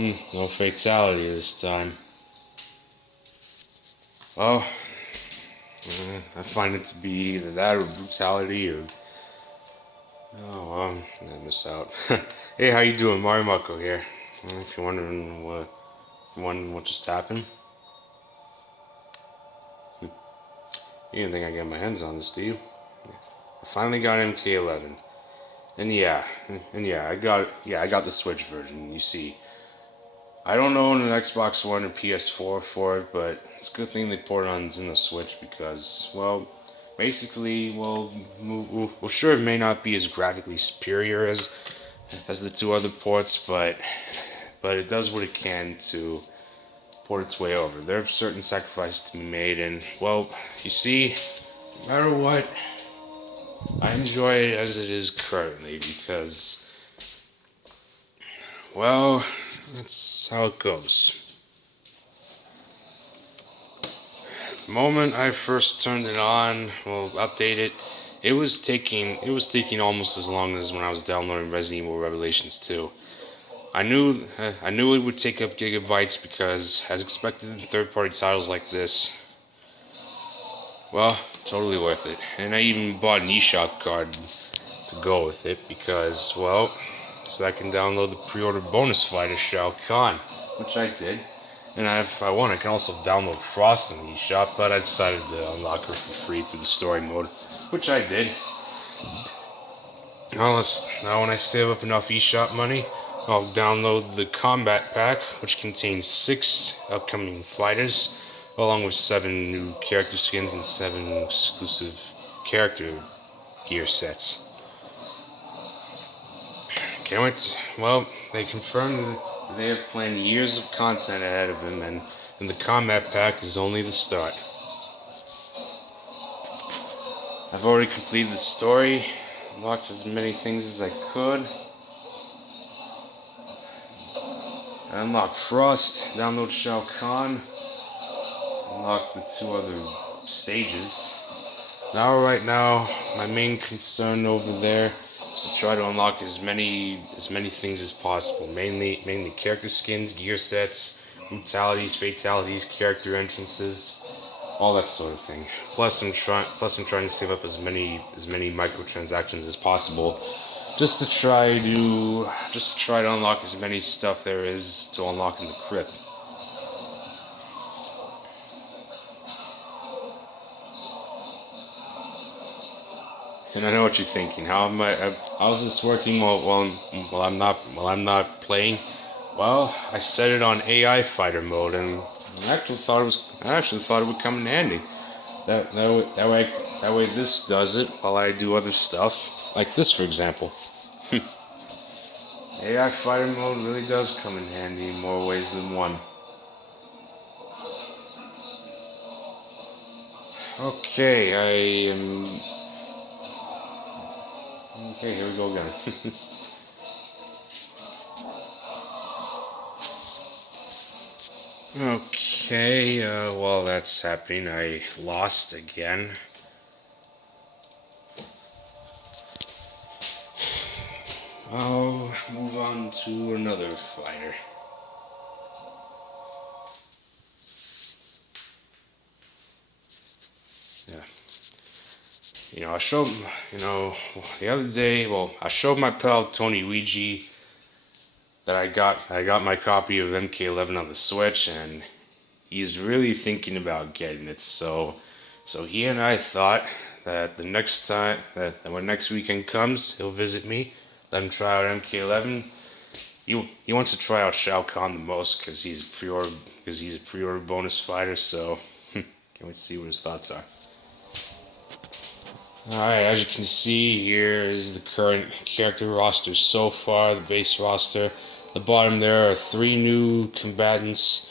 No fatality this time. Well, I find it to be either that or brutality or... Oh, well, I miss out. Hey, how you doing? Mario Marco here. If you're wondering what just happened. You didn't think I'd get my hands on this, do you? I finally got MK11. And yeah, I got the Switch version, you see. I don't own an Xbox One or PS4 for it, but it's a good thing they ported on Nintendo Switch because, well, basically, well, sure, it may not be as graphically superior as the two other ports, but it does what it can to port its way over. There are certain sacrifices to be made, and, well, you see, no matter what, I enjoy it as it is currently because, well, that's how it goes. The moment I first turned it on, well, updated, it was taking almost as long as when I was downloading Resident Evil Revelations 2. I knew it would take up gigabytes because, as expected in third-party titles like this, well, totally worth it. And I even bought an eShop card to go with it because, well, so I can download the pre-order bonus fighter Shao Kahn, which I did. And if I want, I can also download Frost in the eShop, but I decided to unlock her for free through the story mode, which I did. Now when I save up enough eShop money, I'll download the Combat Pack, which contains 6 upcoming fighters, along with 7 new character skins and 7 exclusive character gear sets. Can't wait. Well, they confirmed that they have planned years of content ahead of them, and the Combat Pack is only the start. I've already completed the story, unlocked as many things as I could. I unlocked Frost, download Shao Kahn, unlocked the 2 other stages. Right now, my main concern over there is to try to unlock as many things as possible. Mainly character skins, gear sets, brutalities, fatalities, character entrances, all that sort of thing. Plus, I'm trying to save up as many microtransactions as possible, just to try to unlock as many stuff there is to unlock in the crypt. And I know what you're thinking. How's this working while I'm not playing? Well, I set it on AI fighter mode, and I actually thought it would come in handy. That way this does it while I do other stuff, like this, for example. AI fighter mode really does come in handy in more ways than one. Okay, I am... Okay, here we go again. Okay, while that's happening, I lost again. I'll move on to another fighter. Yeah. I showed, the other day, I showed my pal Tony Luigi that I got my copy of MK11 on the Switch, and he's really thinking about getting it. So he and I thought that the next time, that when next weekend comes, he'll visit me, let him try out MK11. He wants to try out Shao Kahn the most because he's a pre-order bonus fighter. So can't wait to see what his thoughts are. Alright, as you can see, here is the current character roster so far, the base roster. At the bottom there are 3 new combatants,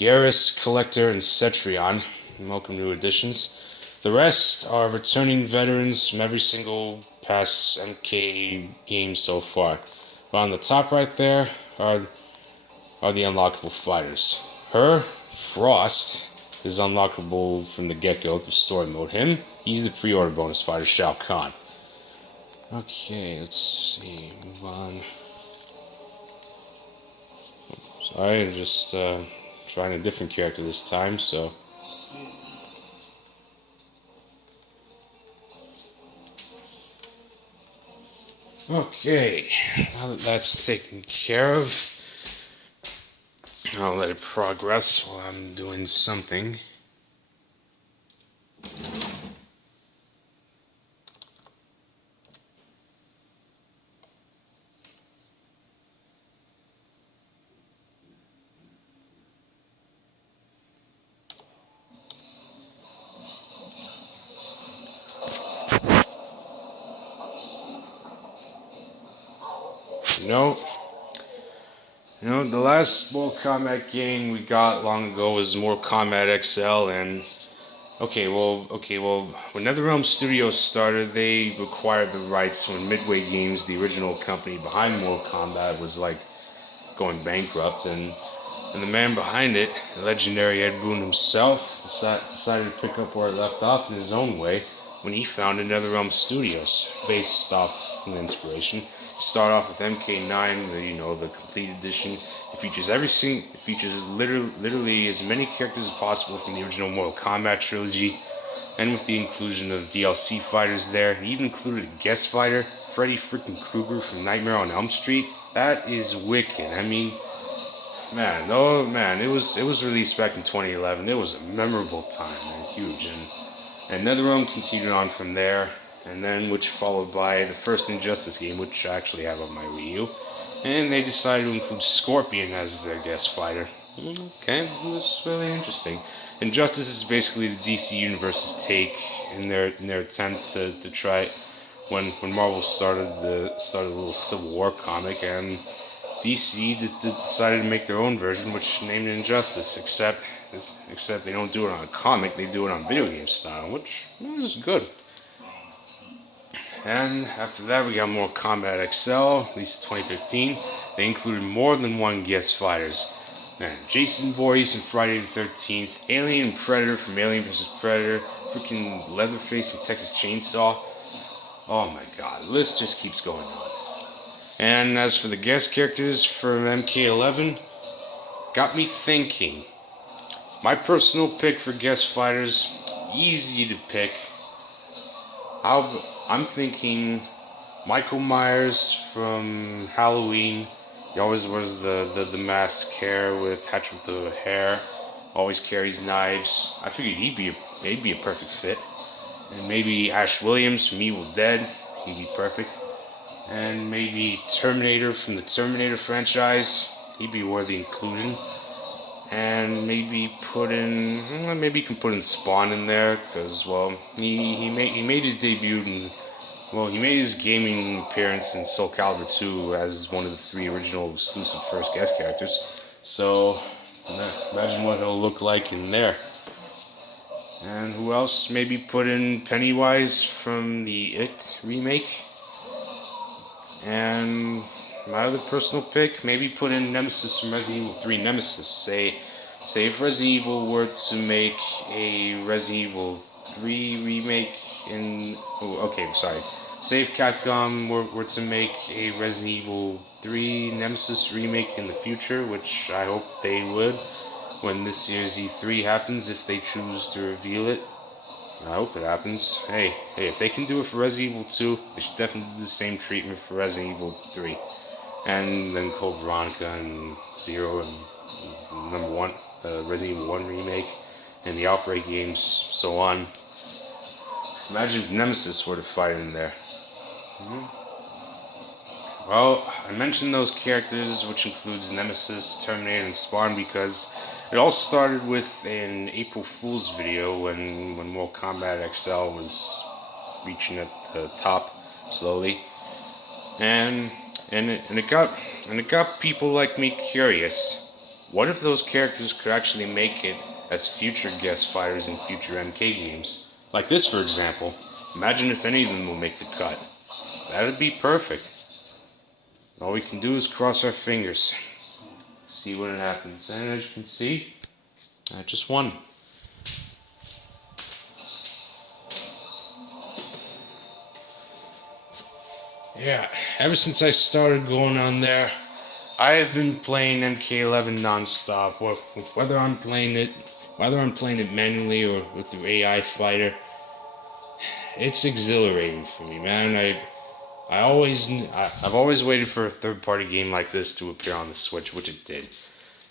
Garrus, Collector, and Cetrion. Welcome new additions. The rest are returning veterans from every single past MK game so far. But on the top right there are the unlockable fighters. Frost, is unlockable from the get-go through story mode. He's the pre-order bonus fighter, Shao Kahn. Okay, let's see, move on. Sorry, I'm just trying a different character this time, so. Okay, now that that's taken care of, I'll let it progress while I'm doing something. The last Mortal Kombat game we got long ago was Mortal Kombat XL, and okay, well, when NetherRealm Studios started, they acquired the rights when Midway Games, the original company behind Mortal Kombat, was like going bankrupt, and the man behind it, the legendary Ed Boon himself, decided to pick up where it left off in his own way when he founded NetherRealm Studios, based off an inspiration. Start off with MK9, the complete edition. It features literally as many characters as possible from the original Mortal Kombat trilogy, and with the inclusion of DLC fighters there. He even included a guest fighter, Freddy freaking Krueger from Nightmare on Elm Street. That is wicked. I mean, it was released back in 2011. It was a memorable time, man, huge, and NetherRealm continued on from there, and then which followed by the first Injustice game, which I actually have on my Wii U, and they decided to include Scorpion as their guest fighter. Okay, it was really interesting. Injustice is basically the DC Universe's take in their attempt to try when Marvel started a little Civil War comic, and DC decided to make their own version, which named it Injustice, except they don't do it on a comic, they do it on video game style, which is good. And after that, we got Mortal Kombat XL, released in 2015. They included more than one guest fighters. Man, Jason Voorhees from Friday the 13th, Alien and Predator from Alien vs. Predator, freaking Leatherface from Texas Chainsaw. Oh my god, the list just keeps going on. And as for the guest characters from MK11, got me thinking. My personal pick for guest fighters, easy to pick. I'm thinking Michael Myers from Halloween. He always wears the mask hair attached with the hair. Always carries knives. I figured he'd be a perfect fit. And maybe Ash Williams from Evil Dead. He'd be perfect. And maybe Terminator from the Terminator franchise. He'd be worthy inclusion. And maybe you can put in Spawn in there, because he made his debut he made his gaming appearance in Soul Calibur 2 as one of the 3 original exclusive first guest characters. So imagine what he'll look like in there. And who else? Maybe put in Pennywise from the It remake. And my other personal pick, maybe put in Nemesis from Resident Evil 3 Nemesis. Say if Resident Evil were to make a Resident Evil 3 remake Say if Capcom were to make a Resident Evil 3 Nemesis remake in the future, which I hope they would, when this year's E3 happens, if they choose to reveal it. I hope it happens. Hey, if they can do it for Resident Evil 2, they should definitely do the same treatment for Resident Evil 3. And then Code Veronica and Zero and number 1, Resident Evil 1 remake, and the Outbreak games, so on. Imagine if Nemesis were to fight in there. Well, I mentioned those characters, which includes Nemesis, Terminator, and Spawn, because it all started with an April Fool's video when Mortal Kombat XL was reaching at the top slowly, and it got people like me curious. What if those characters could actually make it as future guest fighters in future MK games? Like this, for example. Imagine if any of them will make the cut. That'd be perfect. All we can do is cross our fingers. See what happens. And as you can see, I just won. Yeah, ever since I started going on there, I have been playing MK11 non-stop. Whether I'm playing it manually or with the AI fighter, it's exhilarating for me, man. I've always waited for a third-party game like this to appear on the Switch, which it did.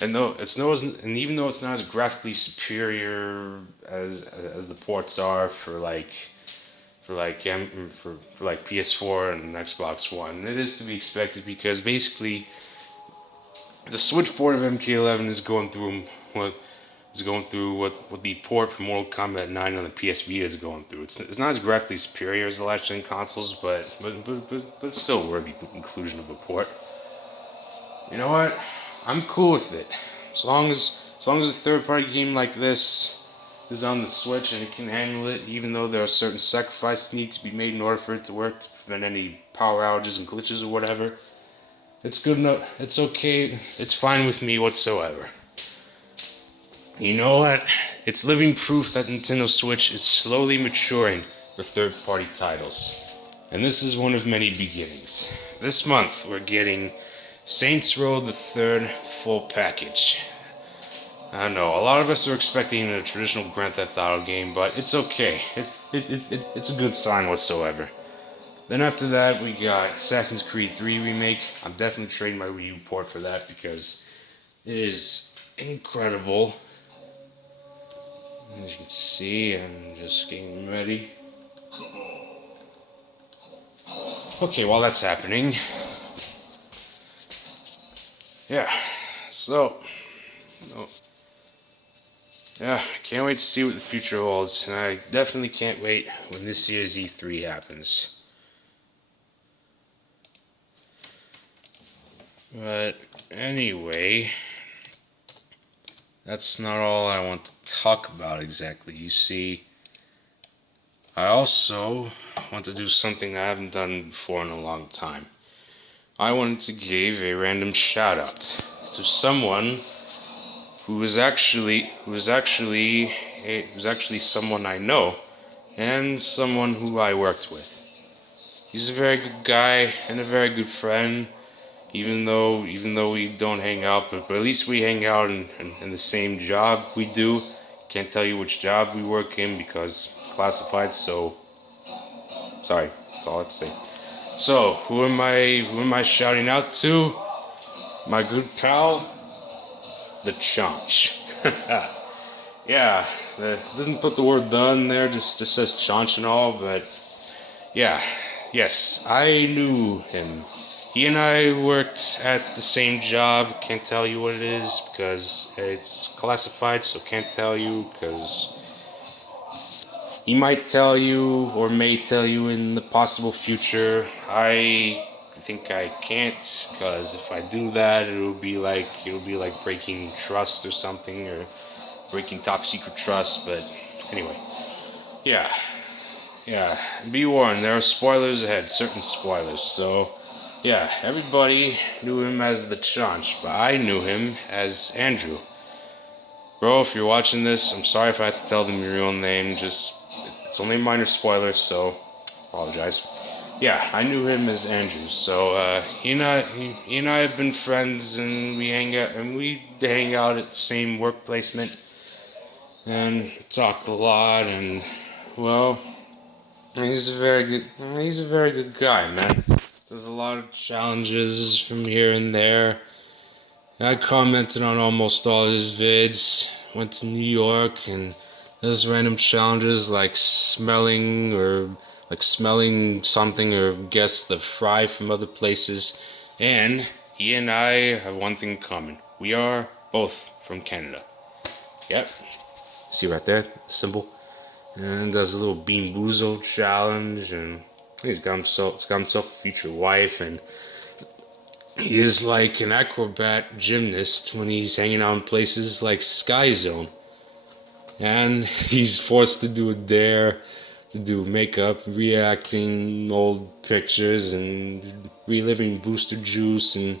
And even though it's not as graphically superior as the ports are for PS4 and Xbox One, it is to be expected because basically the Switch port of MK11 is going through what the port from Mortal Kombat 9 on the PS Vita is going through. It's not as graphically superior as the last gen consoles, but it's still worthy inclusion of a port. You know what? I'm cool with it. As long as a third party game like this is on the Switch and it can handle it, even though there are certain sacrifices that need to be made in order for it to work to prevent any power outages and glitches or whatever. It's good enough. It's okay. It's fine with me whatsoever. You know what? It's living proof that Nintendo Switch is slowly maturing for third-party titles. And this is one of many beginnings. This month, we're getting Saints Row the Third full package. I don't know, a lot of us are expecting a traditional Grand Theft Auto game, but it's okay. It's a good sign whatsoever. Then after that, we got Assassin's Creed 3 Remake. I'm definitely trading my Wii U port for that because it is incredible. As you can see, I'm just getting ready. Okay, while that's happening, yeah, so, yeah, can't wait to see what the future holds, and I definitely can't wait when this year's E3 happens. But anyway, that's not all I want to talk about exactly. You see, I also want to do something I haven't done before in a long time. I wanted to give a random shout out to someone who is actually someone I know and someone who I worked with. He's a very good guy and a very good friend. Even though we don't hang out, but at least we hang out in the same job we do. Can't tell you which job we work in because classified, so sorry, that's all I have to say. So, who am I shouting out to? My good pal, the chanch. Yeah, it doesn't put the word "the" in there, just says chanch and all, but yeah, yes, I knew him. He and I worked at the same job. Can't tell you what it is because it's classified, so can't tell you because he might tell you or may tell you in the possible future. I think I can't because if I do that, it'll be like breaking trust or something, or breaking top secret trust. But anyway, yeah, be warned, there are spoilers ahead, certain spoilers, so yeah, everybody knew him as the chanch, but I knew him as Andrew. Bro, if you're watching this, I'm sorry if I have to tell them your real name, it's only a minor spoiler, so apologize. Yeah, I knew him as Andrew, so he and I have been friends, and we hang out at the same work placement, and talked a lot, and well, he's a very good guy, man. There's a lot of challenges from here and there. I commented on almost all his vids. Went to New York and there's random challenges like smelling something or guess the fry from other places. And he and I have one thing in common. We are both from Canada. Yep. See right there, the symbol. And there's a little Bean Boozled challenge, and he's got himself a future wife, and he is like an acrobat gymnast when he's hanging out in places like Sky Zone. And he's forced to do a dare to do makeup, reacting old pictures, and reliving Booster Juice and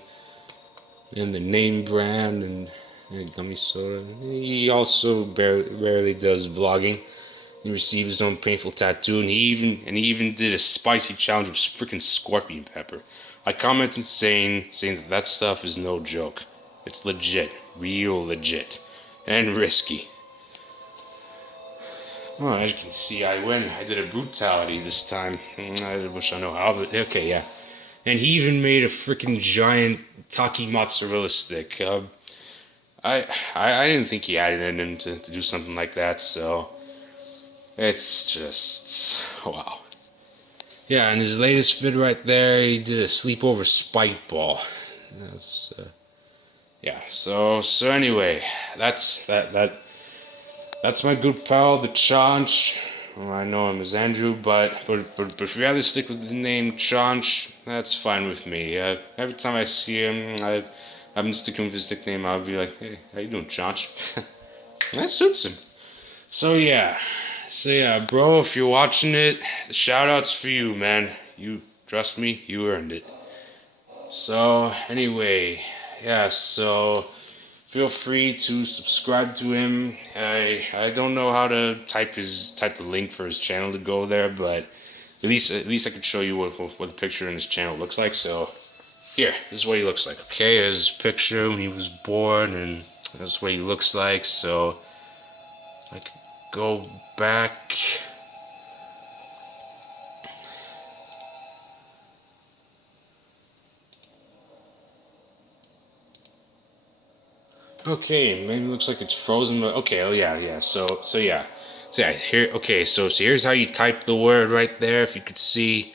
the name brand and gummy soda. He also rarely does vlogging. He received his own painful tattoo, and he even did a spicy challenge with freaking scorpion pepper. I commented saying that stuff is no joke. It's legit, real legit, and risky. Well, as you can see, I win. I did a brutality this time. I wish I know how, but okay, yeah. And he even made a freaking giant taki mozzarella stick. I didn't think he had it in him to do something like that, so it's just wow. Yeah, and his latest vid right there, he did a sleepover spike ball. That's yeah. So anyway, that's my good pal, the chanch. Well, I know him as Andrew, but if you rather stick with the name Chanch, that's fine with me. Every time I see him, I've been sticking with his nickname. I'll be like, hey, how you doing, Chanch? That suits him. So yeah, bro, if you're watching it, the shout-out's for you, man. You trust me, you earned it. So anyway, yeah, so feel free to subscribe to him. I don't know how to type the link for his channel to go there, but at least I can show you what the picture in his channel looks like. So here, this is what he looks like. Okay, here's his picture when he was born, and that's what he looks like. So I could go back. Okay, maybe it looks like it's frozen, but okay, oh yeah. So yeah. Here, okay, so here's how you type the word right there, if you could see.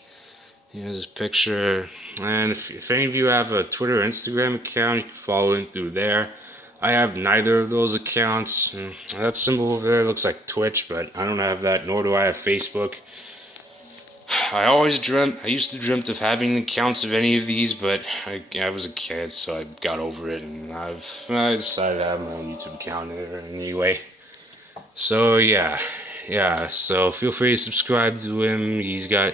Here's a picture, and if any of you have a Twitter or Instagram account, you can follow him through there. I have neither of those accounts. That symbol over there looks like Twitch, but I don't have that, nor do I have Facebook. I used to dream of having accounts of any of these, but I was a kid, so I got over it, and I decided to have my own YouTube account anyway. So yeah, so feel free to subscribe to him. He's got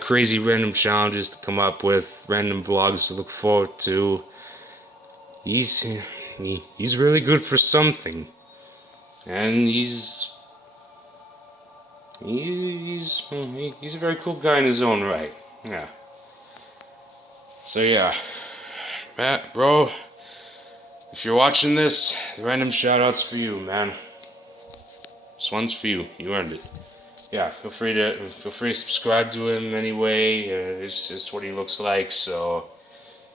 crazy random challenges to come up with, random vlogs to look forward to. He's really good for something, and he's a very cool guy in his own right. Yeah. So yeah, Matt, bro, if you're watching this, the random shoutouts for you, man. This one's for you. You earned it. Yeah, feel free to subscribe to him anyway. It's just what he looks like. So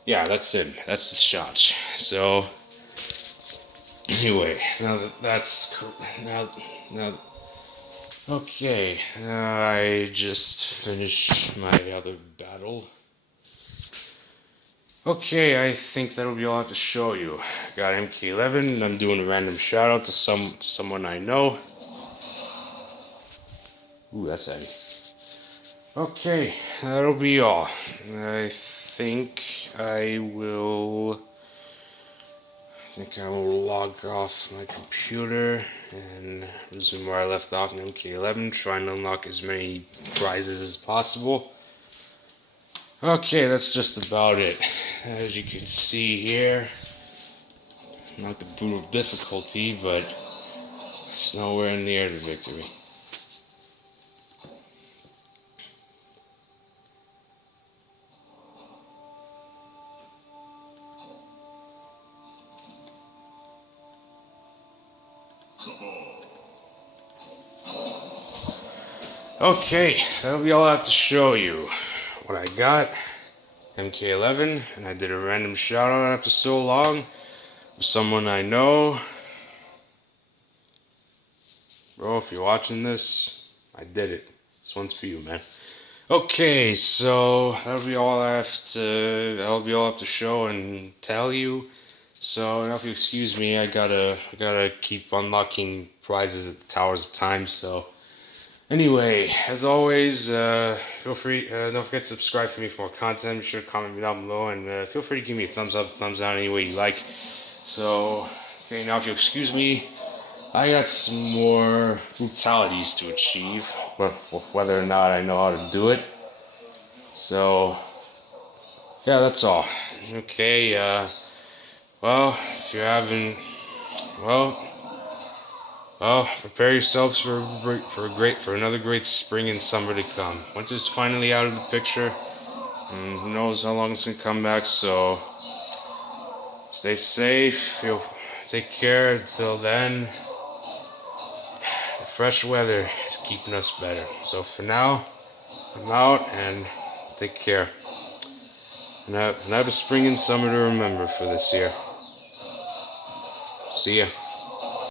yeah, that's him. That's the shot. So anyway, okay, I just finished my other battle. Okay, I think that'll be all I have to show you. Got MK11, and I'm doing a random shout out to someone I know. Ooh, that's heavy. Okay, that'll be all. I think I will log off my computer and resume where I left off in MK11, try and unlock as many prizes as possible. Okay, that's just about it. As you can see here, not the brutal difficulty, but it's nowhere near the victory. Okay, that'll be all I have to show you. What I got, MK11, and I did a random shout out after so long with someone I know. Bro, if you're watching this, I did it. This one's for you, man. Okay, so that'll be all I have to show and tell you. So now if you excuse me, I gotta keep unlocking prizes at the Towers of Time, so anyway, as always, feel free, don't forget to subscribe for me for more content. Be sure to comment me down below, and feel free to give me a thumbs up, thumbs down, any way you like. So, okay, now if you excuse me, I got some more brutalities to achieve, but whether or not I know how to do it. So, yeah, that's all. Okay, well, if you haven't, well, prepare yourselves for another great spring and summer to come. Winter's finally out of the picture. And who knows how long it's gonna come back, so stay safe, take care until then. The fresh weather is keeping us better. So for now, I'm out, and take care. And have a spring and summer to remember for this year. See ya.